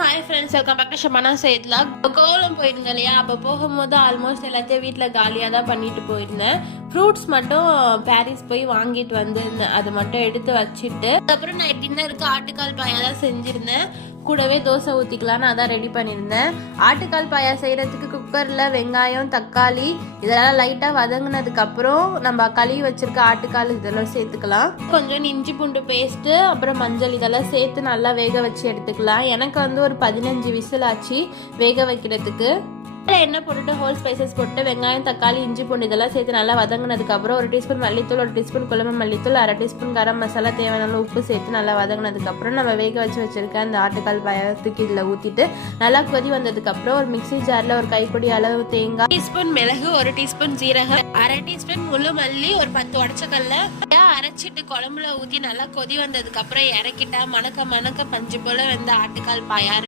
Hi friends, welcome back to ஷமானா சைத்லா. கோலம் போயிருந்தேன் இல்லையா, அப்போ போகும்போது ஆல்மோஸ்ட் எல்லாத்தையும் வீட்டில் காலியாக தான் பண்ணிட்டு போயிருந்தேன். ஃப்ரூட்ஸ் மட்டும் பாரிஸ் போய் வாங்கிட்டு வந்திருந்தேன், அது மட்டும் எடுத்து வச்சுட்டு அதுக்கப்புறம் நான் டின்னருக்கு ஆட்டுக்கால் பாயா தான் செஞ்சுருந்தேன். கூடவே தோசை ஊற்றிக்கலான்னு அதான் ரெடி பண்ணியிருந்தேன். ஆட்டுக்கால் பாயா செய்கிறதுக்கு குக்கரில் வெங்காயம், தக்காளி இதெல்லாம் லைட்டாக வதங்கினதுக்கப்புறம் நம்ம கழுவி வச்சிருக்க ஆட்டுக்கால் இதெல்லாம் சேர்த்துக்கலாம். கொஞ்சம் இஞ்சி பூண்டு பேஸ்ட்டு, அப்புறம் மஞ்சள் இதெல்லாம் சேர்த்து நல்லா வேக வச்சு எடுத்துக்கலாம். எனக்கு வந்து ஒரு 15 விசில் ஆச்சு வேக வைக்கிறதுக்கு. எண்ணெய் போட்டுட்டு ஹோல் ஸ்பைசஸ் போட்டு வெங்காயம், தக்காளி, இஞ்சி பூண்டு இதெல்லாம் சேர்த்து நல்லா வதங்கினதுக்கப்புறம் 1 டீஸ்பூன் மல்லித்தூள், 1 டீஸ்பூன் குழம்பு மல்லித்தூள், 1/2 டீஸ்பூன் கரம் மசாலா, தேவையான உப்பு சேர்த்து நல்லா வதங்கினதுக்கப்புறம் நம்ம வேக வச்சிருக்க அந்த ஆட்டுக்கால் பாயத்துக்கு இதில் ஊற்றிட்டு நல்லா கொதி வந்ததுக்கப்புறம் ஒரு மிக்சி ஜாரில் ஒரு கைப்பிடி அளவு தேங்காய், டீஸ்பூன் மிளகு, 1 டீஸ்பூன் ஜீரகம், 1/2 டீஸ்பூன் முழு மல்லி, ஒரு 10 உடச்சக்கல்ல அரைச்சிட்டு குழம்புல ஊற்றி நல்லா கொதி வந்ததுக்கப்புறம் இறக்கிட்டா மணக்க மணக்க பஞ்சு போல வந்து ஆட்டுக்கால் பாயா